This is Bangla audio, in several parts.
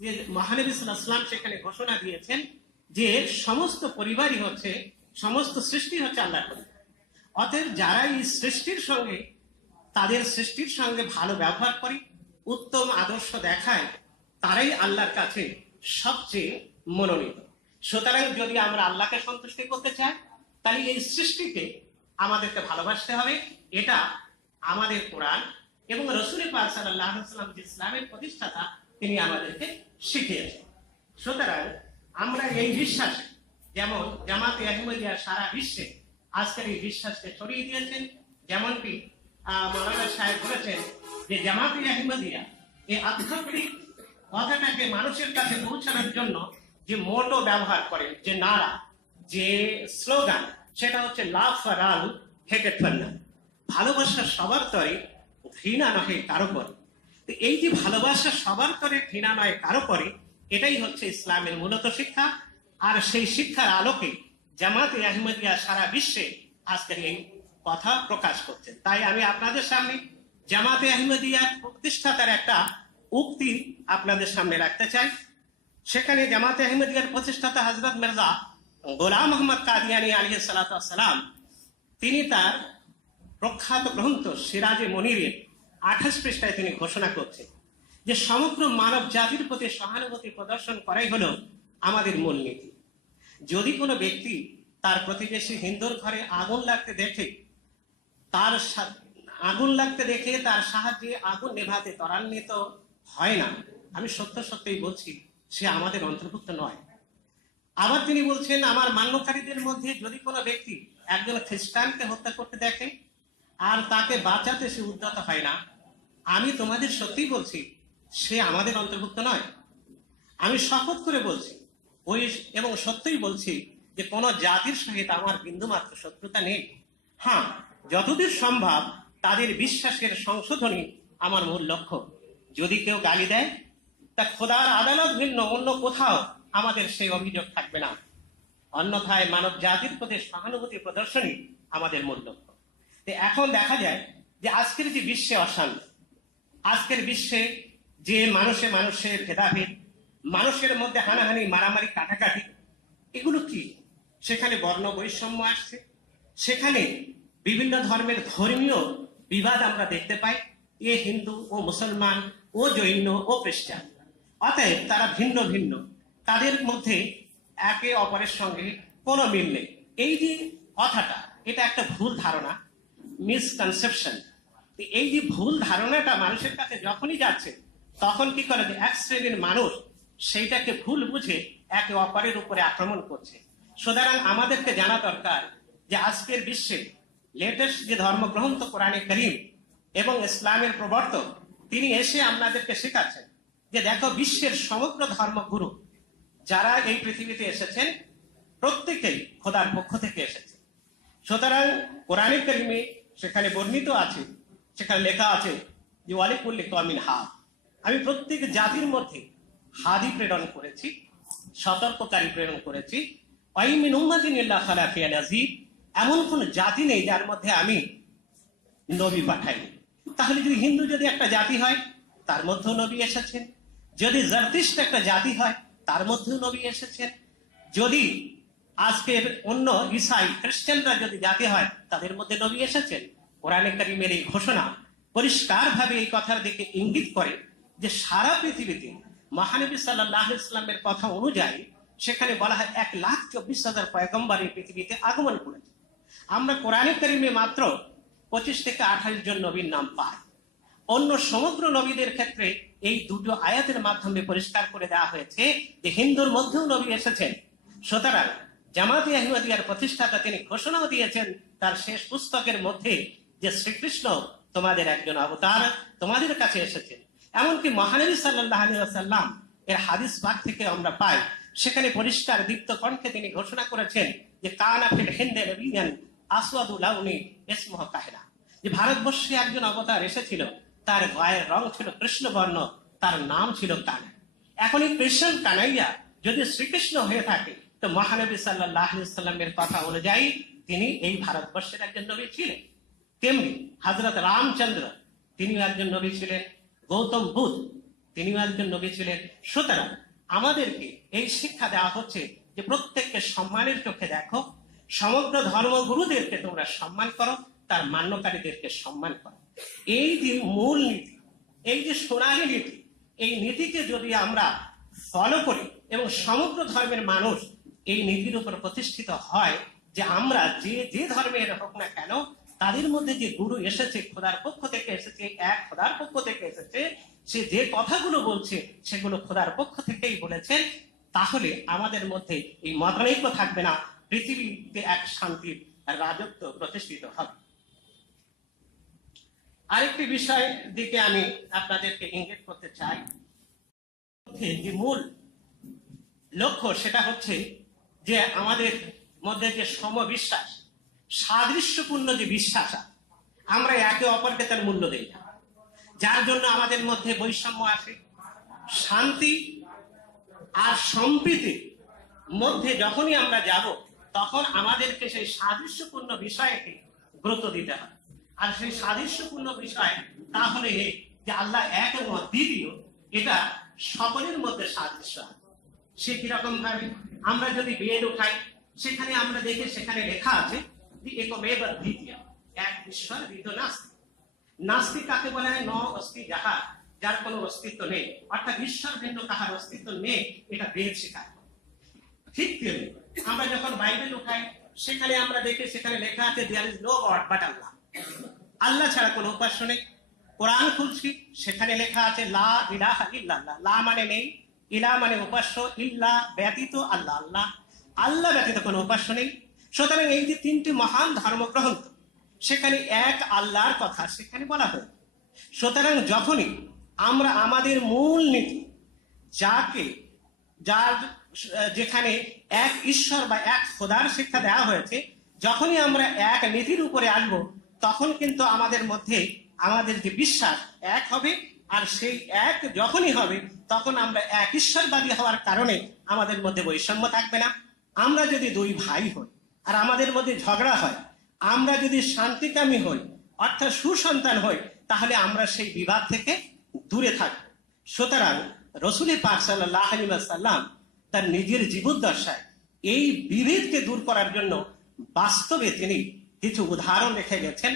যে মহানবী সাল্লাল্লাহু আলাইহি ওয়াসাল্লাম সেখানে ঘোষণা দিয়েছেন যে সমস্ত পরিবারই হচ্ছে, সমস্ত সৃষ্টি হচ্ছে আল্লাহর পরিবার। অতএব যারা এই সৃষ্টির সঙ্গে, তাদের সৃষ্টির সঙ্গে ভালো ব্যবহার করে, উত্তম আদর্শ দেখায়, তারাই আল্লাহর কাছে সবচেয়ে মনোনীত। সুতরাং যদি আমরা আল্লাহকে সন্তুষ্টি করতে চাই, তাহলে এই সৃষ্টিকে আমাদেরকে ভালোবাসতে হবে। এটা আমাদের কোরআন এবং রাসূল পাক সাল্লাল্লাহু আলাইহি ওয়াসাল্লাম যে ইসলামের প্রতিষ্ঠাতা, তিনি আমাদেরকে শিখিয়েছেন। সুতরাং আমরা এই বিশ্বাসে, যেমন জামাতে আহমদিয়া সারা বিশ্বে আজকের এই বিশ্বাসকে ছড়িয়ে দিয়েছেন, যেমনটি মাওলানা সাহেব বলেছেন যে জামাতে আহমদিয়া এই আধ্যাত্মিক কথাটাকে মানুষের কাছে পৌঁছানোর জন্য যে মোটো ব্যবহার করে, যে নারা, যে স্লোগান, সেটা হচ্ছে love for all, hated for none. ভালোবাসা সবার তরে, ঘৃণা নহে কারো পরে। এই যে ভালোবাসা সবার তরে, ঘৃণা নয় কারো পরে, এটাই হচ্ছে ইসলামের মূলত শিক্ষা। আর সেই শিক্ষার আলোকে জামাতে আহমদিয়া সারা বিশ্বে আজকের এই কথা প্রকাশ করছেন। তাই আমি আপনাদের সামনে জামাতে আহমদিয়া প্রতিষ্ঠাতার একটা উক্তি আপনাদের সামনে রাখতে চাই। সেখানে জামাতে আহমদিয়ার প্রতিষ্ঠাতা হযরত মির্জা গোলাম মোহাম্মদ কাদিয়ানী আলাইহিস সালাতু ওয়াস সালাম, তিনি তার প্রখ্যাত গ্রন্থ সিরাজে মনিরের 28 পৃষ্ঠায় তিনি ঘোষণা করছেন যে সমগ্র মানব জাতির প্রতি সহানুভূতি প্রদর্শন করাই হলো আমাদের মূলনীতি। যদি কোনো ব্যক্তি তার প্রতিবেশী হিন্দুর ঘরে আগুন লাগতে দেখে, তার সাহায্যে আগুন নেভাতে ত্বরান্বিত হয় না, আমি সত্যই বলছি, সে আমাদের অন্তর্ভুক্ত নয়। আবার তিনি বলছেন, আমার মান্যকারীদের মধ্যে যদি কোনো ব্যক্তি একজন খ্রিস্টানকে হত্যা করতে দেখে আর তাকে বাঁচাতে সে উদ্যত হয় না, আমি তোমাদের সত্যিই বলছি, সে আমাদের অন্তর্ভুক্ত নয়। আমি শপথ করে বলছি এবং সত্যই বলছি যে কোন জাতির সহিত আমার বিন্দুমাত্র শত্রুতা নেই। হ্যাঁ, যতদূর সম্ভব তাদের বিশ্বাসের সংশোধনই আমার মূল লক্ষ্য। যদি কেউ গালি দেয়, তা খোদার আদালত ভিন্ন অন্য কোথাও আমাদের সেই অভিযোগ থাকবে না। অন্যথায় মানব জাতির প্রতি সহানুভূতি প্রদর্শনই আমাদের মূল লক্ষ্য। এখন দেখা যায় যে আজকের যে বিশ্বে অশান্তি, আজকের বিশ্বে যে মানুষের ভেদাভেদ, মানুষের মধ্যে হানাহানি, মারামারি, কাটাকাটি, এগুলো কি? সেখানে বর্ণ বৈষম্য আসছে, সেখানে বিভিন্ন ধর্মের ধর্মীয় বিবাদ আমরা দেখতে পাই। এ হিন্দু ও মুসলমান, ও জৈন ও খ্রিস্টান, অতএব তারা ভিন্ন ভিন্ন, তাদের মধ্যে একে অপরের সঙ্গে কোনো মিল নেই। এই যে কথাটা, এটা একটা ভুল ধারণা, মিসকনসেপশন। এই যে ভুল ধারণাটা মানুষের কাছে যখনই যাচ্ছে, তখন কি করে, এক শ্রেণীর মানুষ সেইটাকে ভুল বুঝে একে অপরের উপরে আক্রমণ করছে। সুতরাং আমাদেরকে জানা দরকার যে আজকের বিশ্বে লেটেস্ট যে ধর্মগ্রন্থ কোরআনে কারীম এবং ইসলামের প্রবর্তক, তিনি এসে আপনাদেরকে শেখাচ্ছেন যে দেখো, বিশ্বের সমগ্র ধর্মগুরু যারা এই পৃথিবীতে এসেছেন, প্রত্যেকেই খোদার পক্ষ থেকে এসেছে। সুতরাং কোরআনে কারীমে সেখানে বর্ণিত আছে, সেখানে লেখা আছে যে ওয়ালিকুল্লি কওমিন হাদ, আমি প্রত্যেক জাতির মধ্যে হাদি প্রেরণ করেছি, সতর্ককারী প্রেরণ করেছি। ওয়াইমিন উম্মাতিন ইল্লা খালা ফিহা নাযীর, এমন কোন জাতি নেই যার মধ্যে আমি নবী পাঠাইনি। তাহলে যদি হিন্দু যদি একটা জাতি হয়, তার মধ্যেও নবী এসেছেন। যদি জারদিস্ট একটা জাতি হয়, তার মধ্যেও নবী এসেছেন। যদি আজকের অন্য ঈসাই খ্রিস্টানরা যদি জাতি হয়, তাদের মধ্যে নবী এসেছেন। কোরআনে কারীমের এই ঘোষণা পরিষ্কার ভাবে এই কথার দিকে ইঙ্গিত করে যে সারা পৃথিবীতে মহানবী সাল্লাল্লাহু আলাইহি ওয়াসাল্লামের কথা অনুযায়ী সেখানে বলা হয় 1,24,000 পয়গম্বর এই পৃথিবীতে আগমন করেছে। আমরা কোরআনে কারীমে মাত্র 25 থেকে 28 জন নবীর নাম পাই। অন্য সমগ্র নবীদের ক্ষেত্রে এই দুটো আয়াতের মাধ্যমে পরিষ্কার করে দেওয়া হয়েছে যে হিন্দুর মধ্যেও নবী এসেছেন। সুতরাং জামাতে আহমদিয়ার প্রতিষ্ঠাতা তিনি ঘোষণাও দিয়েছেন তার শেষ পুস্তকের মধ্যে যে শ্রীকৃষ্ণ তোমাদের একজন অবতার, তোমাদের কাছে এসেছেন। এমনকি মহানবী সাল্লাল্লাহু আলাইহি ওয়াসাল্লাম এর হাদিস পাক থেকে আমরা পাই, সেখানে পরিষ্কার দীপ্ত কণ্ঠে তিনি ঘোষণা করেছেন যে কানা ফিল হিন্দে নবিয়ান আসওয়াদু লাউনি ইসমুহু কাহলা, যে ভারতবর্ষে একজন অবতার এসেছিল, তার গায়ের রং ছিল কৃষ্ণবর্ণ, তার নাম ছিল কানা। এখন এই কৃষ্ণ কানাইয়া যদি শ্রীকৃষ্ণ হয়ে থাকে, তো মহানবী সাল্লাল্লাহু আলাইহি ওয়াসাল্লামের কথা অনুযায়ী তিনি এই ভারতবর্ষের একজন নবী ছিলেন। তেমনি হযরত রামচন্দ্র, তিনিও একজন নবী ছিলেন। গৌতম বুদ্ধ, তিনিও একজন নবী ছিলেন। সুতরাং আমাদেরকে এই শিক্ষা দেওয়া হচ্ছে যে প্রত্যেককে সম্মানের চোখে দেখো, সমগ্র ধর্মগুরুদেরকে তোমরা সম্মান করো, তার মান্যকারীদেরকে সম্মান করো। এই যে মূল নীতি, এই যে সোনালী নীতি, এই নীতিকে যদি আমরা ফলো করি এবং সমগ্র ধর্মের মানুষ এই নীতির উপর প্রতিষ্ঠিত হয় যে আমরা যে যে ধর্মের হোক না কেন, তাদের মধ্যে যে গুরু এসেছে খোদার পক্ষ থেকে এসেছে, এক খোদার পক্ষ থেকে এসেছে, সে যে কথাগুলো বলছে সেগুলো খোদার পক্ষ থেকেই বলেছেন, তাহলে আমাদের মধ্যে এই মতানৈক্য থাকবে না, পৃথিবীতে এক শান্তির রাজত্ব প্রতিষ্ঠিত হবে। আরেকটি বিষয়ের দিকে আমি আপনাদেরকে ইঙ্গিত করতে চাই, যে মূল লক্ষ্য সেটা হচ্ছে যে আমাদের মধ্যে যে সমবিশ্বাস, সাদৃশ্যপূর্ণ যে বিশ্বাস, আমরা একে অপরকে তার মূল্য দেই না, যার জন্য আমাদের মধ্যে বৈষম্য আসে। শান্তি আর সম্প্রীতির মধ্যে যখনই আমরা যাব, তখন আমাদেরকে সেই সাদৃশ্যপূর্ণ বিষয়কে গুরুত্ব দিতে হবে। আর সেই সাদৃশ্যপূর্ণ বিষয় তাহলে যে আল্লাহ এক এবং দ্বিতীয়, এটা সকলের মধ্যে সাদৃশ্য। সে কিরকম ভাবে, আমরা যদি বেদ উঠাই, সেখানে আমরা দেখি সেখানে লেখা আছে একমেব দ্বিতীয়, এক ঈশ্বর দ্বিতীয় নাস্তিক। নাস্তিক কাকে বলা হয়? ন অস্তি যাহা, যার কোনো অস্তিত্ব নেই, অর্থাৎ ঈশ্বর ভিন্ন কাহার অস্তিত্ব নেই, এটা বেদ শেখায়। ঠিক তেমনি আমরা যখন বাইবেল উঠাই, সেখানে আমরা দেখি সেখানে লেখা আছে there is no God but Allah, Allah ছাড়া কোনো উপাস্য নেই। কোরআন খুলছি, সেখানে লেখা আছে লা ইলাহা ইল্লাল্লাহ, লা মানে নেই, ইলা মানে উপাস্য, ইল্লা ব্যতীত, আল্লাহ আল্লাহ, আল্লাহ ব্যতীত কোনো উপাস্য নেই। সুতরাং এই যে তিনটি মহান ধর্মগ্রন্থ, সেখানে এক আল্লাহর কথা সেখানে বলা হয়। সুতরাং যখনই আমরা আমাদের মূল নীতি, যার যেখানে এক ঈশ্বর বা এক খোদার শিক্ষা দেওয়া হয়েছে, যখনই আমরা এক নীতির উপরে আসবো, তখন কিন্তু আমাদের মধ্যে আমাদের যে বিশ্বাস এক হবে। আর সেই এক যখনই হবে, তখন আমরা এক ঈশ্বরবাদী হওয়ার কারণে আমাদের মধ্যে বৈষম্য থাকবে না। আমরা যদি দুই ভাই হই আর আমাদের মধ্যে ঝগড়া হয়, আমরা যদি শান্তিকামী হই অর্থাৎ সুসন্তান হই, তাহলে আমরা সেই বিবাদ থেকে দূরে থাকব। সুতরাং রসুল পাক সাল্লাল্লাহু আলাইহি ওয়াসাল্লাম তার নিজের জীবদ্দশায় এই বিভেদকে দূর করার জন্য বাস্তবে তিনি কিছু উদাহরণ রেখে গেছেন।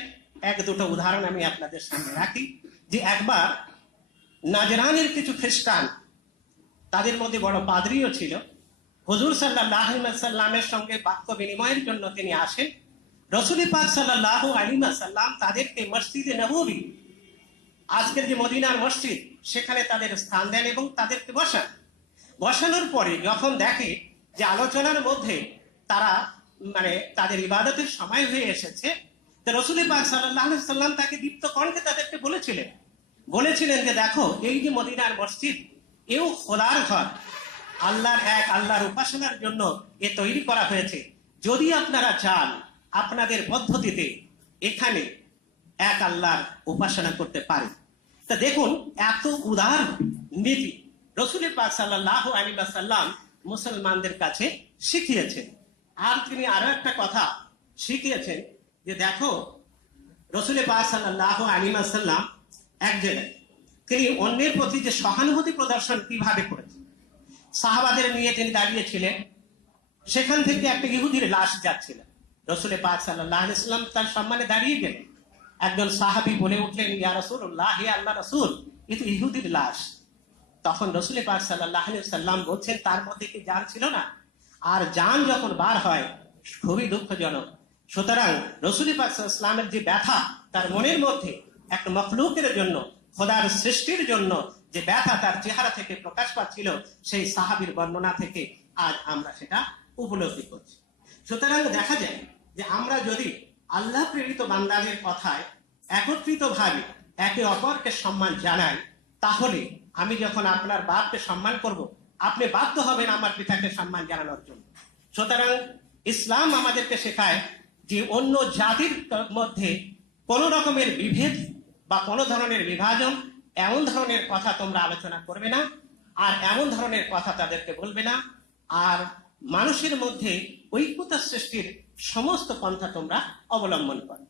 এক দুটো উদাহরণ আমি আপনাদের সামনে রাখি। যে একবার নাজরানের কিছু খ্রিস্টান, তাদের মধ্যে বড় পাদ্রীও ছিল, হুজুর সাল্লাল্লাহু আলাইহি ওয়াসাল্লামের সঙ্গে বাক্য বিনিময়ের জন্য তিনি আসেন। রসুল পাক সাল্লাল্লাহু আলাইহি ওয়াসাল্লাম তাদেরকে মসজিদে নববী, আজকের যে মদিনার মসজিদ, সেখানে তাদের স্থান দেন এবং তাদেরকে বসানোর পরে যখন দেখে যে আলোচনার মধ্যে তারা তাদের ইবাদতের সময় হয়ে এসেছে, তো রসুল পাক সাল্লাল্লাহু আলাইহি ওয়াসাল্লাম তাকে দীপ্ত কণ্ঠে তাদেরকে বলেছিলেন যে দেখো, এই যে মদিনার মসজিদ, এও খোদার ঘর, আল্লাহর এক আল্লাহর উপাসনার জন্য এ তৈরি করা হয়েছে। যদি আপনারা চান আপনাদের পদ্ধতিতে এখানে এক আল্লাহর উপাসনা করতে পারেন। তা দেখুন, এত উদার নীতি রসুল পাক সাল্লাল্লাহু আলাইহি ওয়াসাল্লাম মুসলমানদের কাছে শিখিয়েছেন। আর তিনি আরো একটা কথা শিখিয়েছেন যে দেখো, রসুল পাক সাল্লাল্লাহু আলাইহি ওয়াসাল্লাম এক জায়গায় তিনি অন্যের প্রতি যে সহানুভূতি প্রদর্শন কিভাবে করেছেন। সাহাবাদের নিয়ে তিনি দাঁড়িয়েছিলেন, সেখান থেকে একটা ইহুদির লাশ যাচ্ছিল। রসুল পাক সাল্লাল্লাহু আলাইহি ওয়াসাল্লাম তার সম্মানে দাঁড়িয়ে গেলেন। একজন সাহাবী বলে উঠলেন, ইয়া রাসূলুল্লাহ, হে আল্লাহ রাসূল, এ তো ইহুদির লাশ। তখন রসুল পাক সাল্লাল্লাহু আলাইহি ওয়াসাল্লাম বলছেন, তার মধ্যে কি জান ছিল না? আর জান যখন বার হয় খুবই দুঃখজনক। সুতরাং রসুল পাক সাল্লাল্লাহু আলাইহি ওয়াসাল্লামের যে ব্যথা তার মনের মধ্যে, একটা মখলুকের জন্য, খোদার সৃষ্টির জন্য যে ব্যথা তার চেহারা থেকে প্রকাশ পাচ্ছিল, সেই সাহাবীর বর্ণনা থেকে আজ আমরা সেটা উপলব্ধি করছি। সুতরাং দেখা যায় যে আমরা যদি আল্লাহ প্রেরিত বান্দাদের কথায় একত্রিত ভাবে একে অপরকে সম্মান জানাই, তাহলে আমি যখন আপনার বাপকে সম্মান করব, আপনি বাধ্য হবেন আমার পিতাকে সম্মান জানানোর জন্য। সুতরাং ইসলাম আমাদেরকে শেখায় যে অন্য জাতির মধ্যে কোন রকমের বিভেদ বা কোনো ধরনের বিভাজন, এমন ধরনের কথা তোমরা আলোচনা করবে না, আর এমন ধরনের কথা তাদেরকে বলবে না। আর মানুষের মধ্যে ঐক্যতা সৃষ্টির সমস্ত পন্থা তোমরা অবলম্বন করো।